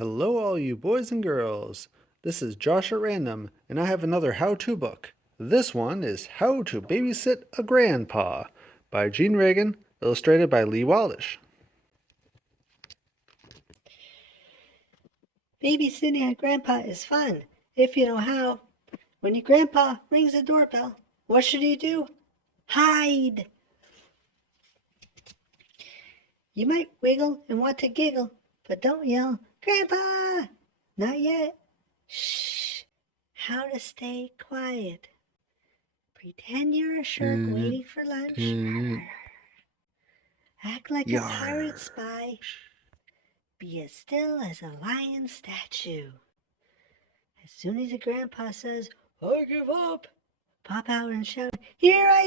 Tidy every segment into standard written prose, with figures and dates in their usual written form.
Hello, all you boys and girls. This is Josh at Random, and I have another how-to book. This one is How to Babysit a Grandpa by Jean Reagan, illustrated by Lee Wildish. Babysitting a grandpa is fun, if you know how. When your grandpa rings the doorbell, what should you do? Hide! You might wiggle and want to giggle, but don't yell, Grandpa! Not yet. Shh! How to stay quiet. Pretend you're a shark waiting for lunch. Act like a pirate spy. Be as still as a lion statue. As soon as your grandpa says, I give up, pop out and shout, Here I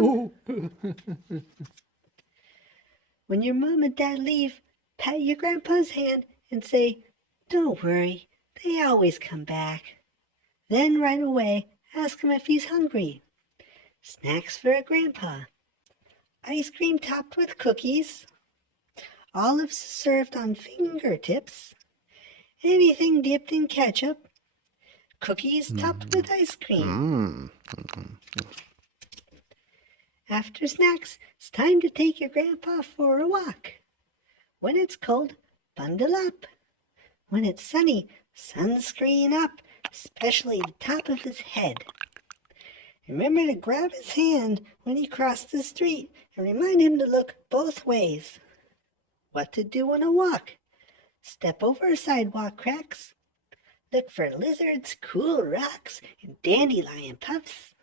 am! When your mom and dad leave, pat your grandpa's hand and say, Don't worry, they always come back. Then right away, ask him if he's hungry. Snacks for a grandpa. Ice cream topped with cookies. Olives served on fingertips. Anything dipped in ketchup. Cookies topped with ice cream. After snacks, it's time to take your grandpa for a walk. When it's cold, bundle up. When it's sunny, sunscreen up, especially the top of his head. Remember to grab his hand when he crosses the street and remind him to look both ways. What to do on a walk? Step over sidewalk cracks. Look for lizards, cool rocks, and dandelion puffs.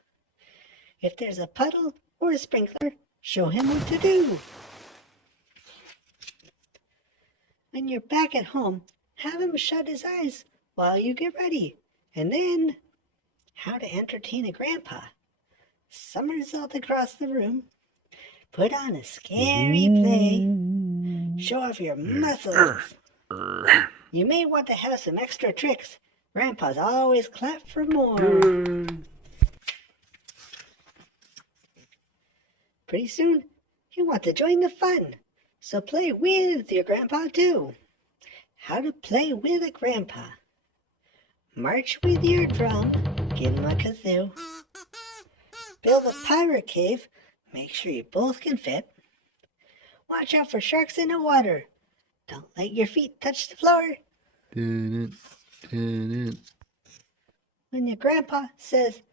If there's a puddle or a sprinkler, show him what to do. When you're back at home, have him shut his eyes while you get ready. And then, how to entertain a grandpa. Somersault across the room. Put on a scary play. Show off your muscles. You may want to have some extra tricks. Grandpas always clap for more. Pretty soon, you want to join the fun. So play with your grandpa too. How to play with a grandpa. March with your drum. Give him a kazoo. Build a pirate cave. Make sure you both can fit. Watch out for sharks in the water. Don't let your feet touch the floor. When your grandpa says,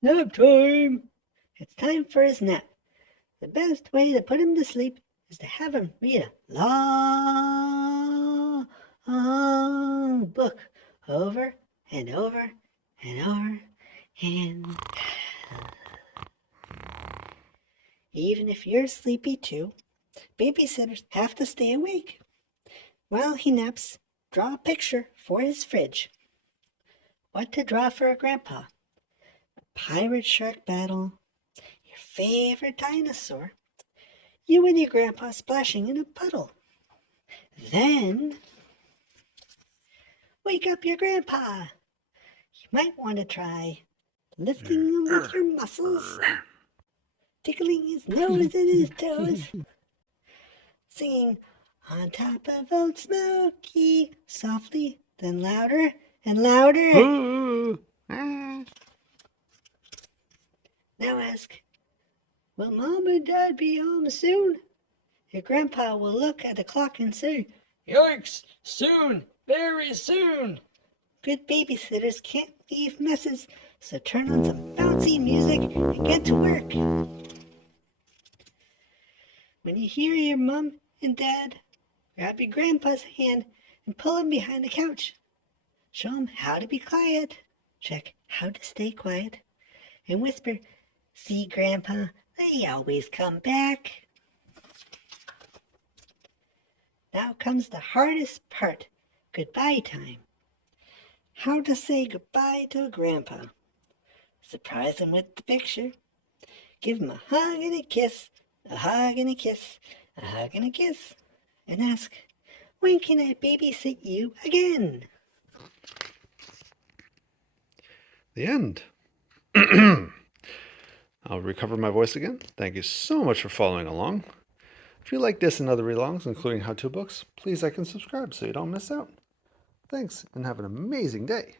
Nap time, it's time for his nap. The best way to put him to sleep is to have him read a long book over and over and over and even if you're sleepy too, babysitters have to stay awake. While he naps, draw a picture for his fridge. What to draw for a grandpa? A pirate shark battle, your favorite dinosaur, you and your grandpa splashing in a puddle. Then, wake up your grandpa. You might want to try lifting him with your muscles, tickling his nose and his toes, singing on top of Old Smoky, softly, then louder and louder. Now ask, will Mom and Dad be home soon? Your grandpa will look at the clock and say, Yikes, soon, very soon. Good babysitters can't leave messes, so turn on some bouncy music and get to work. When you hear your mom and dad, grab your grandpa's hand and pull him behind the couch. Show him how to be quiet. Check how to stay quiet. And whisper, See, Grandpa, they always come back. Now comes the hardest part, goodbye time. How to say goodbye to a grandpa. Surprise him with the picture. Give him a hug and a kiss, a hug and a kiss, a hug and a kiss. And ask, when can I babysit you again? The end. I'll recover my voice again. Thank you so much for following along. If you like this and other read-alongs, including how-to books, please like and subscribe so you don't miss out. Thanks, and have an amazing day.